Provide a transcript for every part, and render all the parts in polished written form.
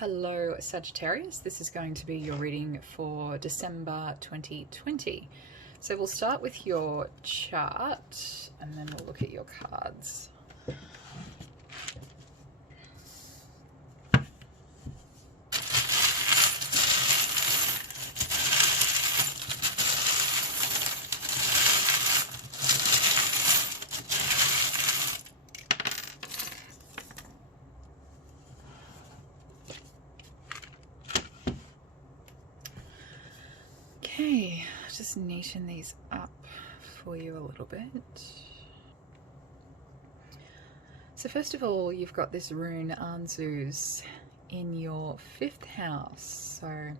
Hello Sagittarius, this is going to be your reading for December 2020. So we'll start with your chart and then we'll look at your cards. Okay, just neaten these up for you a little bit. So first of all, you've got this rune Anzus in your 5th house. So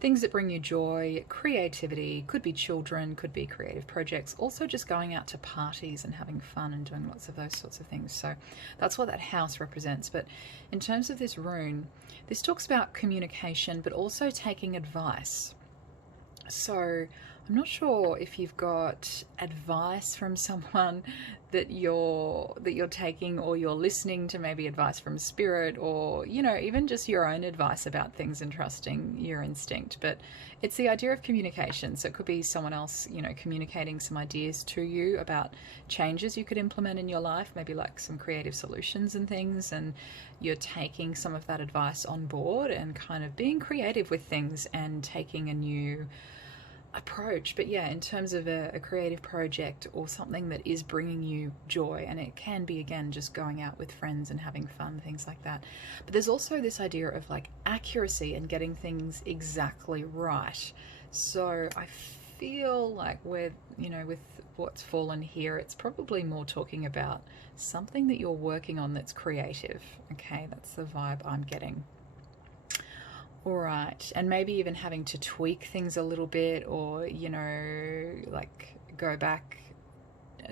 things that bring you joy, creativity, could be children, could be creative projects, also just going out to parties and having fun and doing lots of those sorts of things. So that's what that house represents. But in terms of this rune, this talks about communication, but also taking advice. So I'm not sure if you've got advice from someone that you're taking, or you're listening to maybe advice from spirit, or even just your own advice about things and trusting your instinct. But it's the idea of communication. So it could be someone else communicating some ideas to you about changes you could implement in your life, maybe like some creative solutions and things, and you're taking some of that advice on board and kind of being creative with things and taking a new approach. But yeah, in terms of a creative project or something that is bringing you joy, and it can be again just going out with friends and having fun, things like that. But there's also this idea of like accuracy and getting things exactly right. So I feel like with what's fallen here, it's probably more talking about something that you're working on that's creative. Okay, that's the vibe I'm getting. All right, and maybe even having to tweak things a little bit, or like go back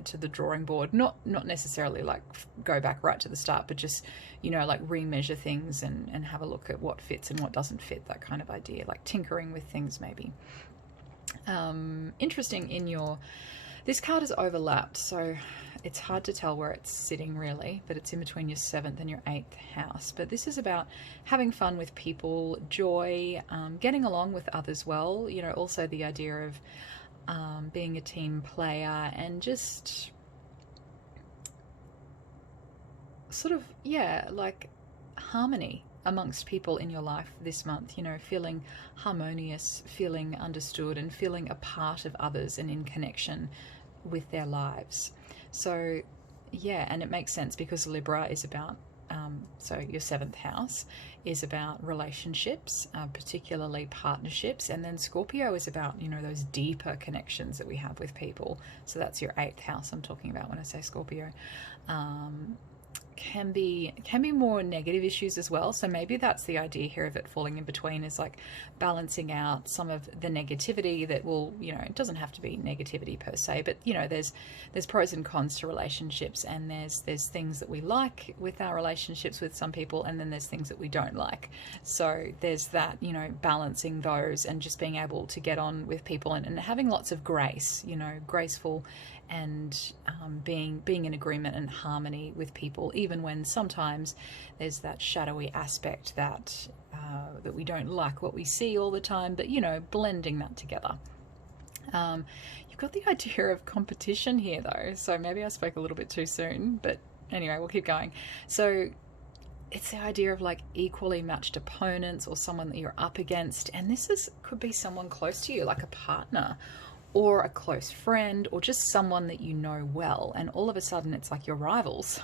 to the drawing board, not necessarily like go back right to the start, but just like remeasure things and have a look at what fits and what doesn't fit, that kind of idea, like tinkering with things maybe. Interesting, this card is overlapped, so it's hard to tell where it's sitting really, but it's in between your 7th and your 8th house. But this is about having fun with people, joy, getting along with others well, also the idea of being a team player, and just sort of, like harmony amongst people in your life this month, feeling harmonious, feeling understood, and feeling a part of others and in connection with their lives. So yeah, and it makes sense because Libra is about so your 7th house is about relationships, particularly partnerships, and then Scorpio is about those deeper connections that we have with people. So that's your 8th house I'm talking about when I say Scorpio. Can be more negative issues as well. So maybe that's the idea here of it falling in between, is like balancing out some of the negativity that will, it doesn't have to be negativity per se, but there's pros and cons to relationships, and there's things that we like with our relationships with some people, and then there's things that we don't like. So there's that, balancing those and just being able to get on with people and having lots of grace, graceful, and being in agreement and harmony with people, even when sometimes there's that shadowy aspect that we don't like what we see all the time, but blending that together. You've got the idea of competition here though, so maybe I spoke a little bit too soon, but anyway, we'll keep going. So it's the idea of like equally matched opponents, or someone that you're up against, and this could be someone close to you, like a partner or a close friend, or just someone that you know well, and all of a sudden it's like your rivals.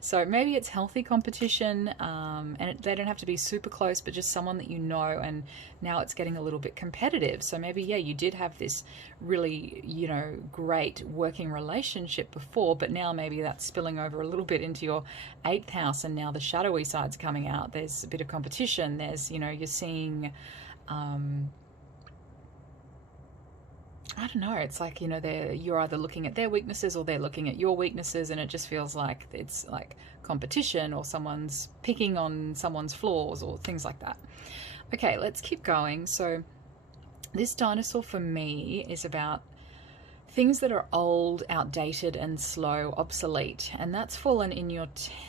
So maybe it's healthy competition, and they don't have to be super close, but just someone that you know, and now it's getting a little bit competitive. So maybe, yeah, you did have this really, great working relationship before, but now maybe that's spilling over a little bit into your 8th house, and now the shadowy side's coming out. There's a bit of competition. There's, you're seeing, I don't know, it's like, you're either looking at their weaknesses or they're looking at your weaknesses, and it just feels like it's like competition, or someone's picking on someone's flaws or things like that. Okay, let's keep going. So this dinosaur for me is about things that are old, outdated, and slow, obsolete. And that's fallen in your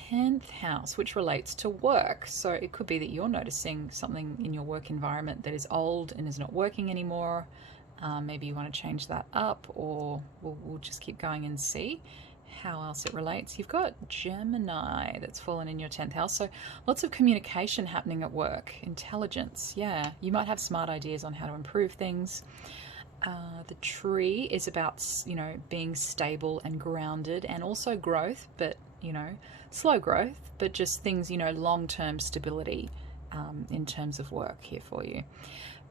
10th house, which relates to work. So it could be that you're noticing something in your work environment that is old and is not working anymore. Maybe you want to change that up, or we'll just keep going and see how else it relates. You've got Gemini that's fallen in your 10th house. So lots of communication happening at work, intelligence. Yeah, you might have smart ideas on how to improve things. The tree is about, being stable and grounded, and also growth, but, slow growth, but just things, long-term stability in terms of work here for you.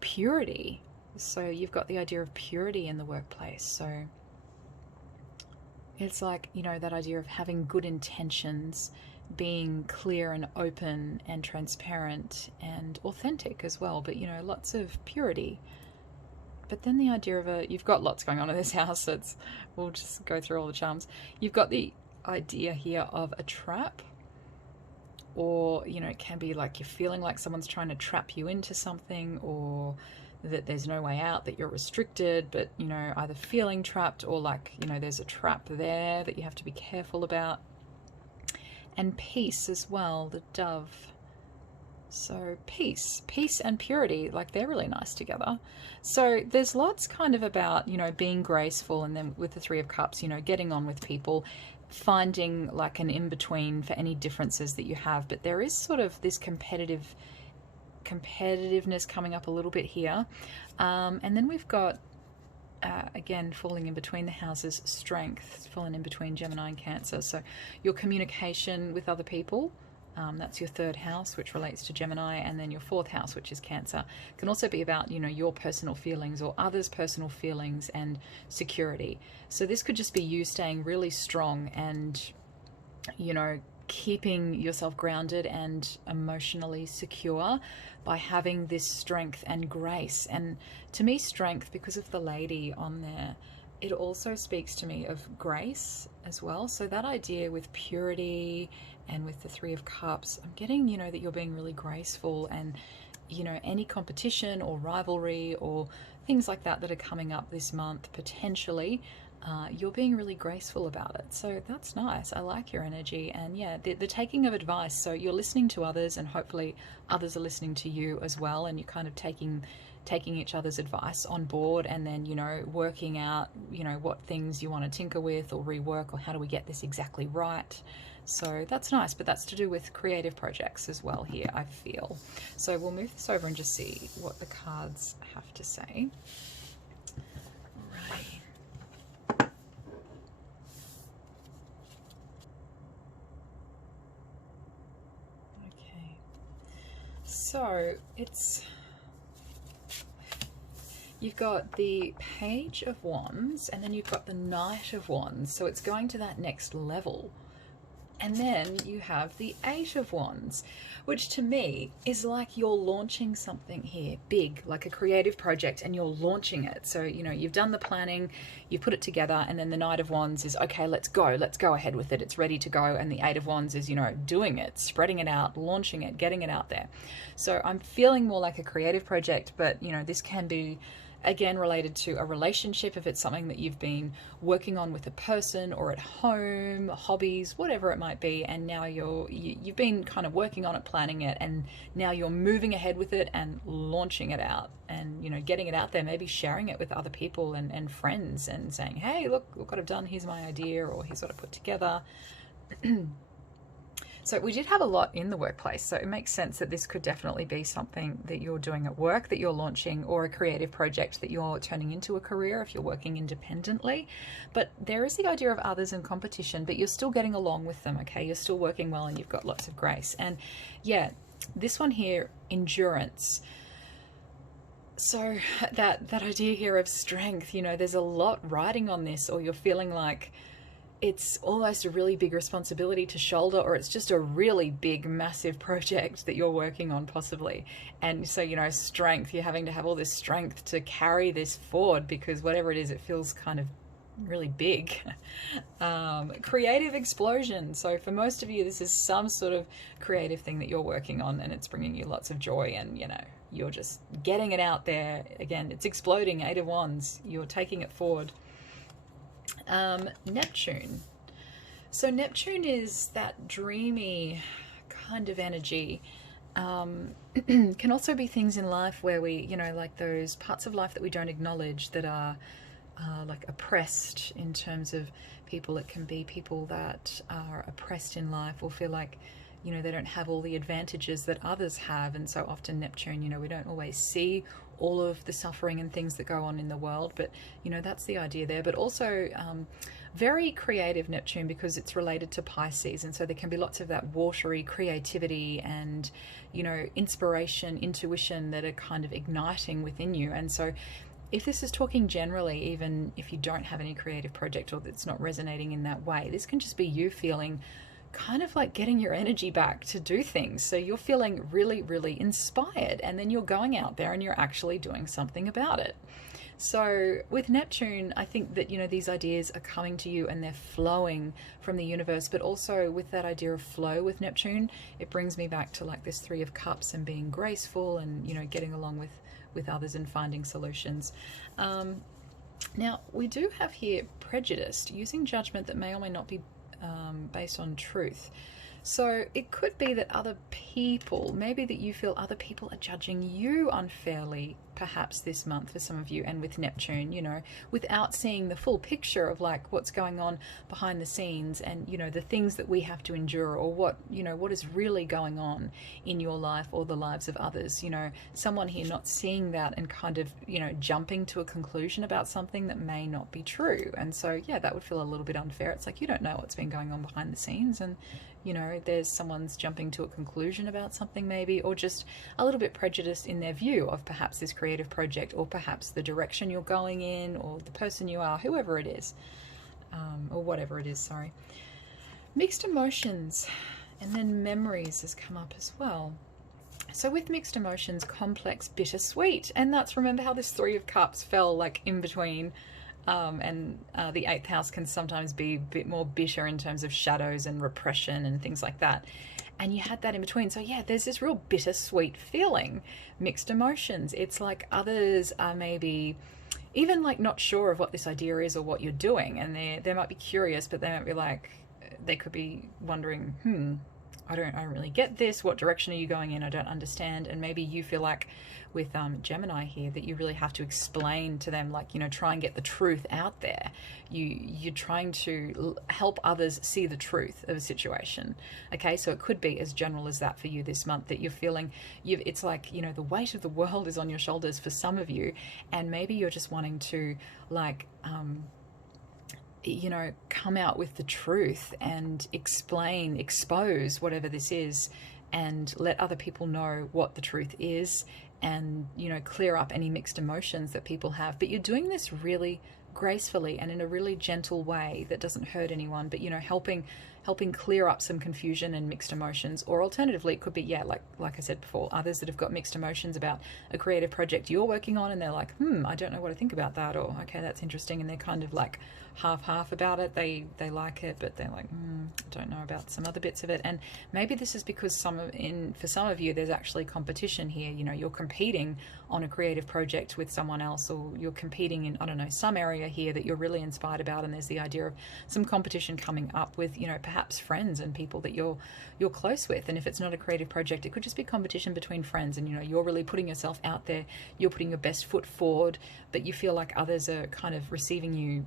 Purity. So you've got the idea of purity in the workplace. So it's like, that idea of having good intentions, being clear and open and transparent and authentic as well, but, lots of purity. But then the idea of you've got lots going on in this house, so we'll just go through all the charms. You've got the idea here of a trap, or, it can be like you're feeling like someone's trying to trap you into something, or that there's no way out, that you're restricted, but, either feeling trapped, or like, there's a trap there that you have to be careful about. And peace as well, the dove. So peace and purity, like they're really nice together. So there's lots kind of about, being graceful, and then with the Three of Cups, getting on with people, finding like an in-between for any differences that you have. But there is sort of this competitiveness coming up a little bit here. And then we've got, again, falling in between the houses, strength, falling in between Gemini and Cancer. So your communication with other people, that's your 3rd house, which relates to Gemini, and then your 4th house, which is Cancer. It can also be about, your personal feelings or others' personal feelings and security. So this could just be you staying really strong and, keeping yourself grounded and emotionally secure by having this strength and grace. And to me, strength, because of the lady on there, it also speaks to me of grace as well. So that idea with purity and with the Three of Cups, I'm getting, that you're being really graceful, and, any competition or rivalry or things like that are coming up this month, potentially, you're being really graceful about it. So that's nice. I like your energy. And yeah, the taking of advice. So you're listening to others, and hopefully others are listening to you as well. And you're kind of taking each other's advice on board, and then, working out, what things you want to tinker with or rework, or how do we get this exactly right. So that's nice, but that's to do with creative projects as well here, I feel. So we'll move this over and just see what the cards have to say. Right. Okay. So you've got the Page of Wands, and then you've got the Knight of Wands. So it's going to that next level. And then you have the Eight of Wands, which to me is like you're launching something here big, like a creative project, and you're launching it. So, you've done the planning, you put it together, and then the Knight of Wands is, okay, let's go ahead with it. It's ready to go. And the Eight of Wands is, doing it, spreading it out, launching it, getting it out there. So I'm feeling more like a creative project, but, this can be, again, related to a relationship, if it's something that you've been working on with a person, or at home, hobbies, whatever it might be, and now you've been kind of working on it, planning it, and now you're moving ahead with it and launching it out, and getting it out there, maybe sharing it with other people and friends, and saying, hey, look what I've done, here's my idea, or here's what I put together. So we did have a lot in the workplace, so it makes sense that this could definitely be something that you're doing at work, that you're launching, or a creative project that you're turning into a career if you're working independently. But there is the idea of others and competition, but you're still getting along with them, okay? You're still working well, and you've got lots of grace. And yeah, this one here, endurance. So that idea here of strength, there's a lot riding on this, or you're feeling like it's almost a really big responsibility to shoulder, or it's just a really big, massive project that you're working on possibly. And so, strength, you're having to have all this strength to carry this forward, because whatever it is, it feels kind of really big. Creative explosion. So for most of you, this is some sort of creative thing that you're working on, and it's bringing you lots of joy, and, you're just getting it out there. Again, it's exploding. Eight of Wands. You're taking it forward. Neptune. So Neptune is that dreamy kind of energy. Can also be things in life where we, like those parts of life that we don't acknowledge that are like oppressed in terms of people. It can be people that are oppressed in life or feel like, they don't have all the advantages that others have. And so often Neptune, we don't always see all of the suffering and things that go on in the world, but that's the idea there. But also very creative Neptune, because it's related to Pisces, and so there can be lots of that watery creativity and inspiration, intuition that are kind of igniting within you. And so if this is talking generally, even if you don't have any creative project or it's not resonating in that way, this can just be you feeling kind of like getting your energy back to do things. So you're feeling really, really inspired, and then you're going out there and you're actually doing something about it. So with Neptune, I think that, these ideas are coming to you and they're flowing from the universe. But also with that idea of flow with Neptune, it brings me back to like this Three of Cups and being graceful and, getting along with others and finding solutions. Now, we do have here prejudiced, using judgment that may or may not be based on truth. So it could be that other people, maybe that you feel other people are judging you unfairly, perhaps this month for some of you, and with Neptune, without seeing the full picture of like what's going on behind the scenes and, the things that we have to endure, or what is really going on in your life or the lives of others. Someone here not seeing that and kind of, jumping to a conclusion about something that may not be true. And so, yeah, that would feel a little bit unfair. It's like, you don't know what's been going on behind the scenes, and there's someone's jumping to a conclusion about something maybe, or just a little bit prejudiced in their view of perhaps this creative project, or perhaps the direction you're going in, or the person you are, whoever it is, or whatever it is, sorry. Mixed emotions, and then memories has come up as well. So with mixed emotions, complex, bittersweet, and that's, remember how this Three of Cups fell like in between. And the 8th house can sometimes be a bit more bitter in terms of shadows and repression and things like that. And you had that in between. So yeah, there's this real bittersweet feeling, mixed emotions. It's like others are maybe even like not sure of what this idea is or what you're doing. And they might be curious, but they might be like, they could be wondering, I don't really get this. What direction are you going in? I don't understand. And maybe you feel like with Gemini here that you really have to explain to them, like, try and get the truth out there. You're trying to help others see the truth of a situation. Okay, so it could be as general as that for you this month, that you're feeling it's like, the weight of the world is on your shoulders for some of you, and maybe you're just wanting to like come out with the truth and expose whatever this is, and let other people know what the truth is, and clear up any mixed emotions that people have. But you're doing this really gracefully and in a really gentle way that doesn't hurt anyone, but helping clear up some confusion and mixed emotions. Or alternatively, it could be, like I said before, others that have got mixed emotions about a creative project you're working on, and they're like, I don't know what to think about that, or okay, that's interesting, and they're kind of like half about it. They like it, but they're like, I don't know about some other bits of it. And maybe this is because for some of you, there's actually competition here. You're competing on a creative project with someone else, or you're competing in, I don't know, some area here that you're really inspired about, and there's the idea of some competition coming up with, perhaps friends and people that you're close with. And if it's not a creative project, it could just be competition between friends, and you're really putting yourself out there, you're putting your best foot forward, but you feel like others are kind of receiving you,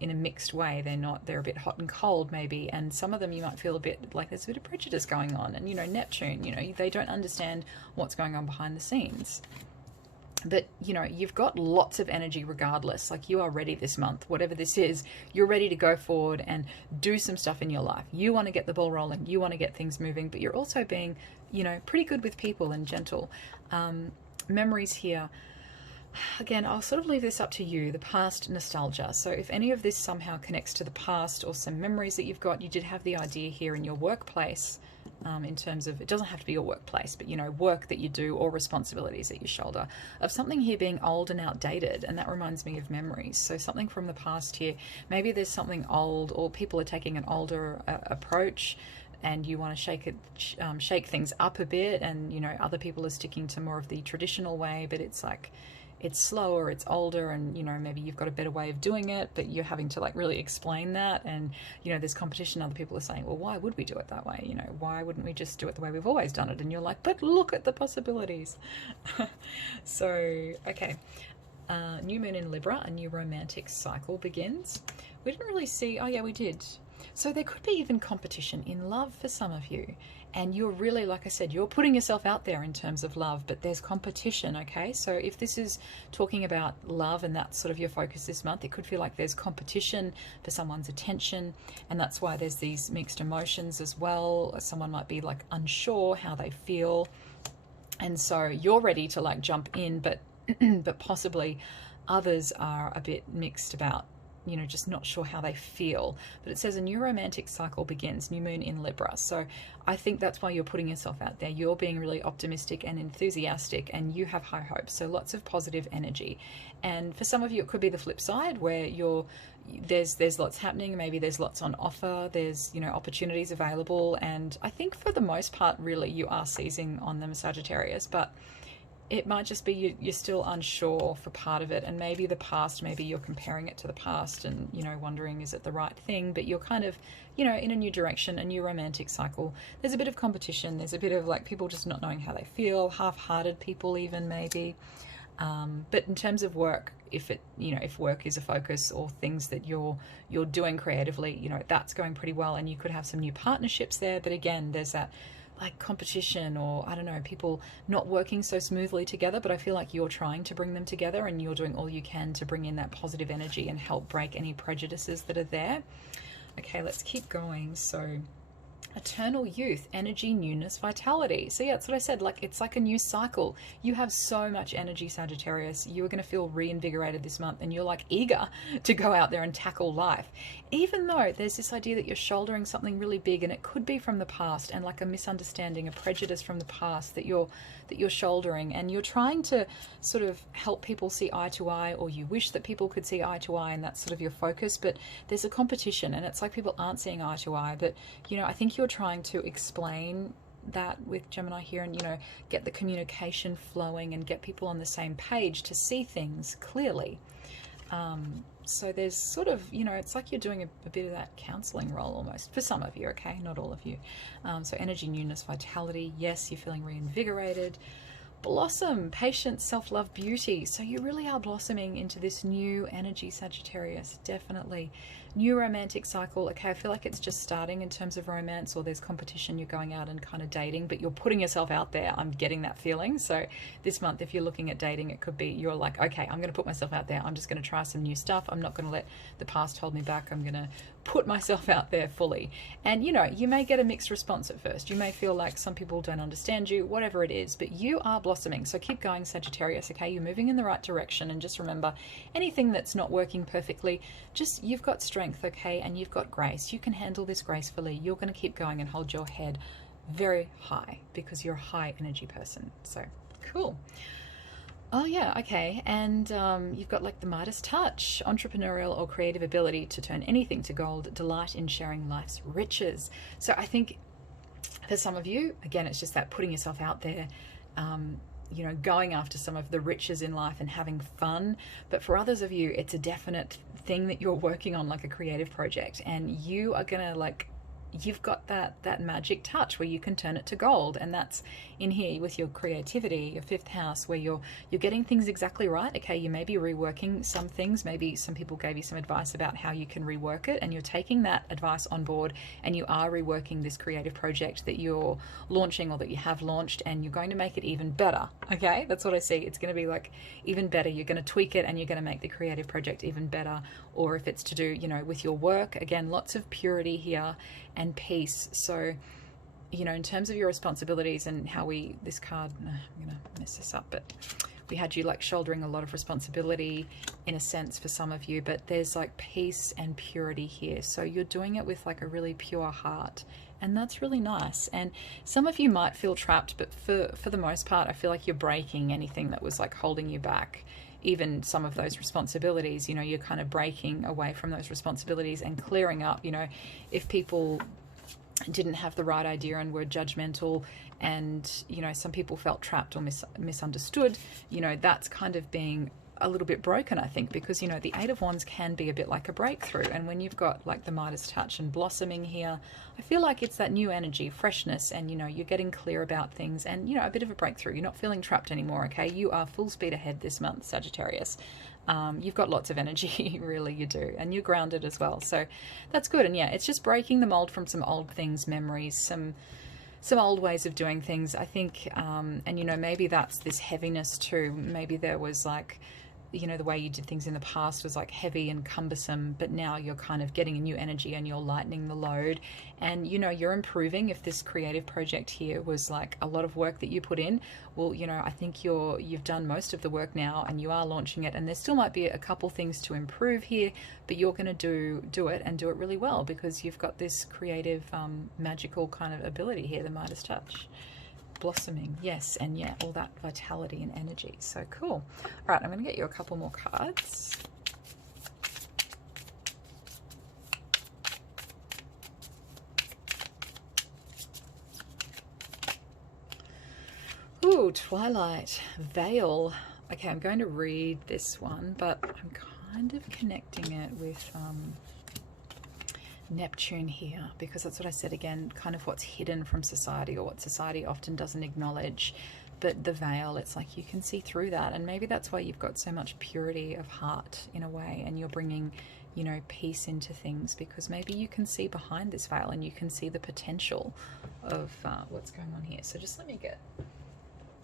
in a mixed way. They're a bit hot and cold maybe, and some of them you might feel a bit like there's a bit of prejudice going on, and Neptune, they don't understand what's going on behind the scenes. But you've got lots of energy regardless. Like, you are ready this month, whatever this is, you're ready to go forward and do some stuff in your life. You want to get the ball rolling, you want to get things moving, but you're also being pretty good with people and gentle. Memories here, again, I'll sort of leave this up to you, the past nostalgia. So if any of this somehow connects to the past or some memories that you've got, you did have the idea here in your workplace, in terms of, it doesn't have to be your workplace, but work that you do or responsibilities that you shoulder, of something here being old and outdated. And that reminds me of memories. So something from the past here, maybe there's something old, or people are taking an older approach, and you want to shake things up a bit, and other people are sticking to more of the traditional way, but it's like, it's slower, it's older, and, you know, maybe you've got a better way of doing it, but you're having to like really explain that. And, you know, there's competition. Other people are saying, well, why would we do it that way? You know, why wouldn't we just do it the way we've always done it? And you're like, but look at the possibilities. So, okay. New moon in Libra, a new romantic cycle begins. We didn't really see, oh yeah, we did. So there could be even competition in love for some of you. And you're really, like I said, you're putting yourself out there in terms of love, but there's competition, okay? So if this is talking about love and that's sort of your focus this month, it could feel like there's competition for someone's attention. And that's why there's these mixed emotions as well. Someone might be like unsure how they feel. And so you're ready to like jump in, but but possibly others are a bit mixed about, you know, just not sure how they feel. But it says a new romantic cycle begins, new moon in Libra. So I think that's why you're putting yourself out there. You're being really optimistic and enthusiastic, and you have high hopes. So lots of positive energy. And for some of you, it could be the flip side where there's lots happening. Maybe there's lots on offer. There's, you know, opportunities available. And I think for the most part, really, you are seizing on them, Sagittarius. But it might just be you're still unsure for part of it, and maybe the past, maybe you're comparing it to the past and, you know, wondering, is it the right thing? But you're kind of, you know, in a new direction, a new romantic cycle. There's a bit of competition. There's a bit of like people just not knowing how they feel, half-hearted people even maybe. But in terms of work, if it, you know, if work is a focus or things that you're doing creatively, you know, that's going pretty well, and you could have some new partnerships there. But again, there's that like competition, or I don't know, people not working so smoothly together, but I feel like you're trying to bring them together and you're doing all you can to bring in that positive energy and help break any prejudices that are there. Okay, let's keep going. So eternal youth, energy, newness, vitality. So yeah, that's what I said, like it's like a new cycle. You have so much energy, Sagittarius. You are going to feel reinvigorated this month, and you're like eager to go out there and tackle life, even though there's this idea that you're shouldering something really big, and it could be from the past, and like a misunderstanding, a prejudice from the past that you're shouldering, and you're trying to sort of help people see eye to eye, or you wish that people could see eye to eye, and that's sort of your focus. But there's a competition, and it's like people aren't seeing eye to eye. But, you know, I think you're trying to explain that with Gemini here, and, you know, get the communication flowing and get people on the same page to see things clearly. So there's sort of, you know, it's like you're doing a bit of that counseling role almost for some of you, okay, not all of you. So energy, newness, vitality. Yes, you're feeling reinvigorated. Blossom, patience, self-love, beauty. So you really are blossoming into this new energy, Sagittarius, definitely. New romantic cycle. Okay, I feel like it's just starting in terms of romance, or there's competition, you're going out and kind of dating, but you're putting yourself out there. I'm getting that feeling. So this month, if you're looking at dating, it could be you're like, okay, I'm going to put myself out there. I'm just going to try some new stuff. I'm not going to let the past hold me back. I'm going to put myself out there fully. And, you know, you may get a mixed response at first. You may feel like some people don't understand you, whatever it is, but you are blossoming. So keep going, Sagittarius, okay? You're moving in the right direction. And just remember, anything that's not working perfectly, just, you've got strength, okay? And you've got grace. You can handle this gracefully. You're going to keep going and hold your head very high, because you're a high energy person. So cool. Oh yeah, okay. And you've got like the Midas touch, entrepreneurial or creative ability to turn anything to gold, delight in sharing life's riches. So I think for some of you, again, it's just that putting yourself out there, you know, going after some of the riches in life and having fun. But for others of you, it's a definite thing that you're working on, like a creative project, and you are gonna like, you've got that magic touch where you can turn it to gold. And that's in here with your creativity, your fifth house, where you're getting things exactly right. Okay, you may be reworking some things. Maybe some people gave you some advice about how you can rework it, and you're taking that advice on board, and you are reworking this creative project that you're launching or that you have launched, and you're going to make it even better. Okay, that's what I see. It's going to be like even better. You're going to tweak it, and you're going to make the creative project even better. Or if it's to do, you know, with your work, again, lots of purity here and peace. So, you know, in terms of your responsibilities and how this card, I'm gonna mess this up, but we had you like shouldering a lot of responsibility in a sense for some of you, but there's like peace and purity here. So you're doing it with like a really pure heart, and that's really nice. And some of you might feel trapped, but for the most part, I feel like you're breaking anything that was like holding you back. Even some of those responsibilities, you know, you're kind of breaking away from those responsibilities and clearing up. You know, if people didn't have the right idea and were judgmental, and you know, some people felt trapped or misunderstood, you know, that's kind of being a little bit broken, I think, because you know, the Eight of Wands can be a bit like a breakthrough, and when you've got like the Midas touch and blossoming here, I feel like it's that new energy, freshness, and you know, you're getting clear about things, and you know, a bit of a breakthrough. You're not feeling trapped anymore. Okay, you are full speed ahead this month, Sagittarius. You've got lots of energy, really, you do, and you're grounded as well, so that's good. And yeah, it's just breaking the mold from some old things, memories, some old ways of doing things, I think. And you know, maybe that's this heaviness too. Maybe there was like, you know, the way you did things in the past was like heavy and cumbersome, but now you're kind of getting a new energy and you're lightening the load, and you know, you're improving. If this creative project here was like a lot of work that you put in, well, you know, I think you've done most of the work now and you are launching it, and there still might be a couple things to improve here, but you're going to do it and do it really well, because you've got this creative magical kind of ability here, the Midas touch. Blossoming, yes, and yeah, all that vitality and energy. So cool. All right, I'm going to get you a couple more cards. Ooh, Twilight, Veil. Okay, I'm going to read this one, but I'm kind of connecting it with Neptune here, because that's what I said again, kind of what's hidden from society, or what society often doesn't acknowledge. But the veil, it's like you can see through that, and maybe that's why you've got so much purity of heart in a way, and you're bringing, you know, peace into things, because maybe you can see behind this veil and you can see the potential of what's going on here. So just let me get,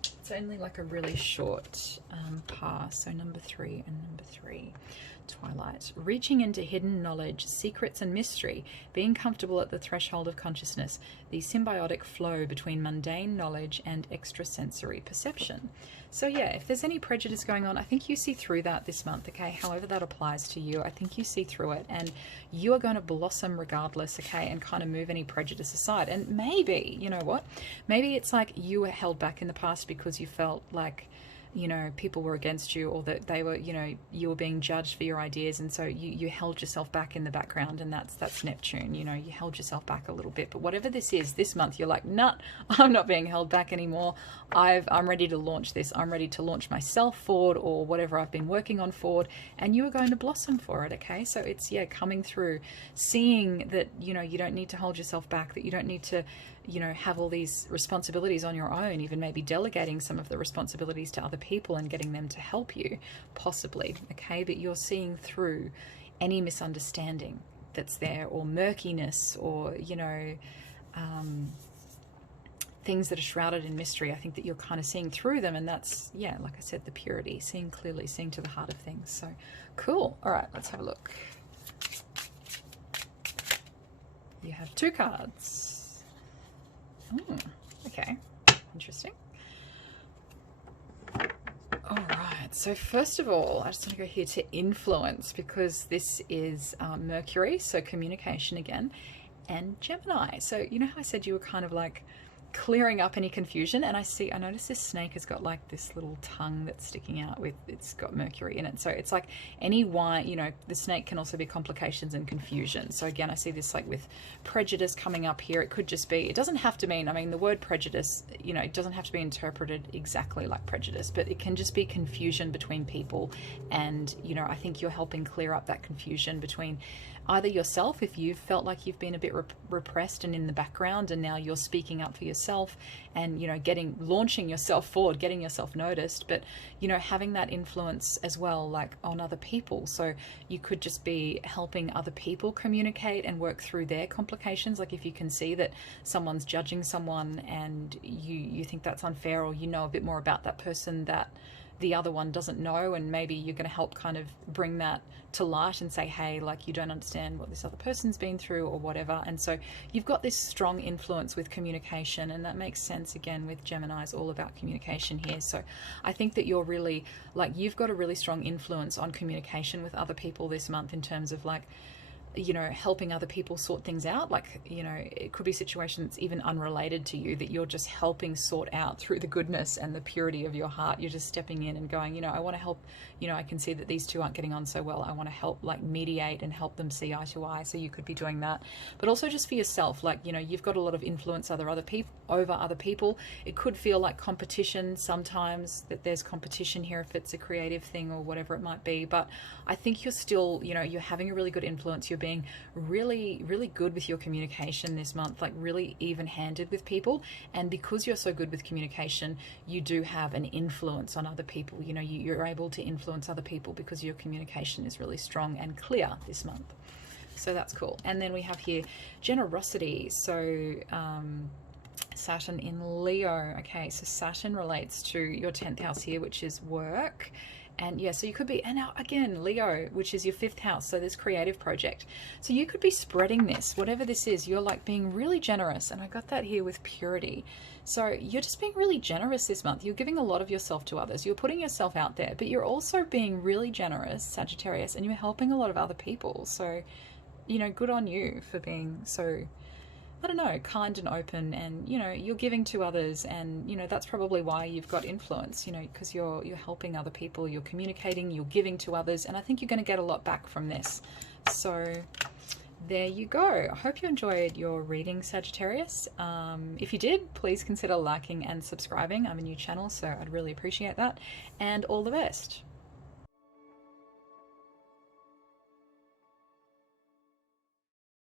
it's only like a really short pass. So number 3 and number 3. Twilight, reaching into hidden knowledge, secrets and mystery, being comfortable at the threshold of consciousness, the symbiotic flow between mundane knowledge and extrasensory perception. So yeah, if there's any prejudice going on, I think you see through that this month, okay? However that applies to you, I think you see through it, and you are going to blossom regardless, okay? And kind of move any prejudice aside. And maybe, you know what? Maybe it's like you were held back in the past because you felt like, you know, people were against you, or that they were, you know, you were being judged for your ideas, and so you held yourself back in the background, and that's Neptune. You know, you held yourself back a little bit. But whatever this is, this month you're like, nah, I'm not being held back anymore. I'm ready to launch this. I'm ready to launch myself forward, or whatever I've been working on forward, and you are going to blossom for it, okay? So it's, yeah, coming through, seeing that, you know, you don't need to hold yourself back, that you don't need to, you know, have all these responsibilities on your own, even maybe delegating some of the responsibilities to other people and getting them to help you, possibly, okay? But you're seeing through any misunderstanding that's there, or murkiness, or, you know, things that are shrouded in mystery. I think that you're kind of seeing through them, and that's, yeah, like I said, the purity, seeing clearly, seeing to the heart of things. So cool. All right, let's have a look. You have 2 cards. Okay, interesting. All right, so first of all, I just want to go here to influence, because this is Mercury, so communication again, and Gemini. So you know how I said you were kind of like clearing up any confusion, and I notice this snake has got like this little tongue that's sticking out with, it's got Mercury in it, so it's like any wine, you know, the snake can also be complications and confusion. So again, I see this like with prejudice coming up here. It could just be, it doesn't have to mean, I mean, the word prejudice, you know, it doesn't have to be interpreted exactly like prejudice, but it can just be confusion between people. And you know, I think you're helping clear up that confusion between either yourself, if you've felt like you've been a bit repressed and in the background, and now you're speaking up for yourself, and you know, launching yourself forward, getting yourself noticed, but you know, having that influence as well, like on other people. So you could just be helping other people communicate and work through their complications. Like if you can see that someone's judging someone and you think that's unfair, or you know a bit more about that person that the other one doesn't know, and maybe you're going to help kind of bring that to light and say, hey, like, you don't understand what this other person's been through, or whatever. And so you've got this strong influence with communication, and that makes sense again with Gemini, is all about communication here. So I think that you're really, like, you've got a really strong influence on communication with other people this month, in terms of like you know, helping other people sort things out. Like, you know, it could be situations even unrelated to you that you're just helping sort out through the goodness and the purity of your heart. You're just stepping in and going, you know, I want to help, you know, I can see that these two aren't getting on so well. I want to help, like, mediate and help them see eye to eye. So you could be doing that. But also just for yourself, like, you know, you've got a lot of influence over other people. It could feel like competition sometimes, that there's competition here if it's a creative thing or whatever it might be. But I think you're still, you know, you're having a really good influence. You're being really, really good with your communication this month, like really even-handed with people. And because you're so good with communication, you do have an influence on other people. You know, you're able to influence other people because your communication is really strong and clear this month. So that's cool. And then we have here generosity. So Saturn in Leo. Okay, so Saturn relates to your 10th house here, which is work. And yeah, so you could be, and now again, Leo, which is your 5th house, so this creative project. So you could be spreading this, whatever this is, you're like being really generous. And I got that here with purity. So you're just being really generous this month. You're giving a lot of yourself to others. You're putting yourself out there, but you're also being really generous, Sagittarius, and you're helping a lot of other people. So, you know, good on you for being so, I don't know, kind and open, and, you know, you're giving to others, and, you know, that's probably why you've got influence, you know, because you're helping other people, you're communicating, you're giving to others, and I think you're going to get a lot back from this. So there you go. I hope you enjoyed your reading, Sagittarius. If you did, please consider liking and subscribing. I'm a new channel, so I'd really appreciate that, and all the best.